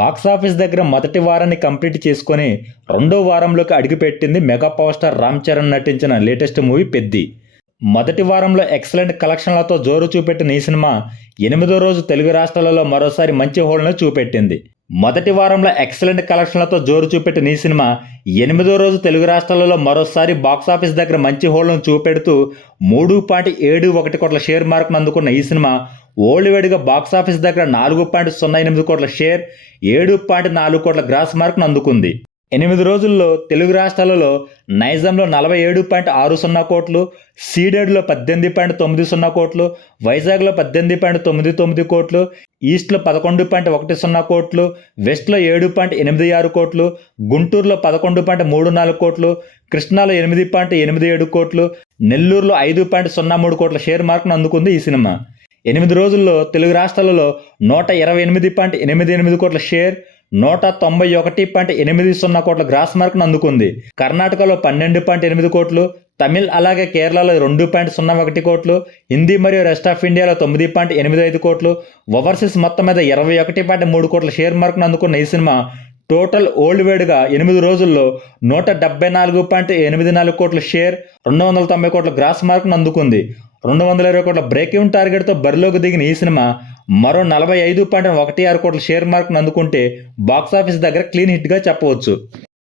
Box office దగ్గర మొదటి వారాన్ని complete చేసుకొని రెండో వారంలోకి అడుగుపెట్టింది mega power star Ram Charan నటించిన లేటెస్ట్ మూవీ పెద్ది. మొదటి వారంలో ఎక్సలెంట్ కలెక్షన్లతో జోరు చూపెట్టిన ఈ సినిమా ఎనిమిదో రోజు తెలుగు రాష్ట్రాలలో మరోసారి మంచి హోల్డ్ను చూపెట్టింది. మొదటి వారంలో ఎక్సలెంట్ కలెక్షన్లతో జోరు చూపెట్టిన ఈ సినిమా ఎనిమిదో రోజు తెలుగు రాష్ట్రాలలో మరోసారి బాక్సాఫీస్ దగ్గర మంచి హోల్డ్ను చూపెడుతూ 3.71 కోట్ల షేర్ మార్కును అందుకున్న ఈ సినిమా వరల్డ్ వైడ్గా బాక్సాఫీస్ దగ్గర 4.08 కోట్ల షేర్, 7.4 కోట్ల గ్రాస్ మార్కును అందుకుంది. 8 రోజుల్లో తెలుగు రాష్ట్రాలలో నైజాంలో 47.60 కోట్లు, సీడెడ్లో 18.90 కోట్లు, వైజాగ్లో 18.99 కోట్లు, ఈస్ట్లో 11.10 కోట్లు, వెస్ట్లో 7.86 కోట్లు, గుంటూరులో 11.34 కోట్లు, కృష్ణాలో 8.87 కోట్లు, నెల్లూరులో 5.03 కోట్ల షేర్ మార్కును అందుకుంది ఈ సినిమా. 8 రోజుల్లో తెలుగు రాష్ట్రాలలో 128.88 కోట్ల షేర్, 191.80 కోట్ల గ్రాస్ మార్కును అందుకుంది. కర్ణాటకలో 12.8 కోట్లు, తమిళ్ అలాగే కేరళలో 2.01 కోట్లు, హిందీ మరియు రెస్ట్ ఆఫ్ ఇండియాలో 9.85 కోట్లు, ఓవర్సీస్ మొత్తం మీద 21.3 కోట్ల షేర్ మార్కును అందుకున్న ఈ సినిమా టోటల్ వరల్డ్ వైడ్గా 8 రోజుల్లో 174.84 కోట్ల షేర్, 290 కోట్ల గ్రాస్ మార్కును అందుకుంది. 220 కోట్ల బ్రేక్ ఈవెన్ టార్గెట్తో బరిలోకి దిగిన ఈ సినిమా మరో 45.16 కోట్ల షేర్ మార్కును అందుకుంటే బాక్సాఫీస్ దగ్గర క్లీన్ హిట్గా చెప్పవచ్చు.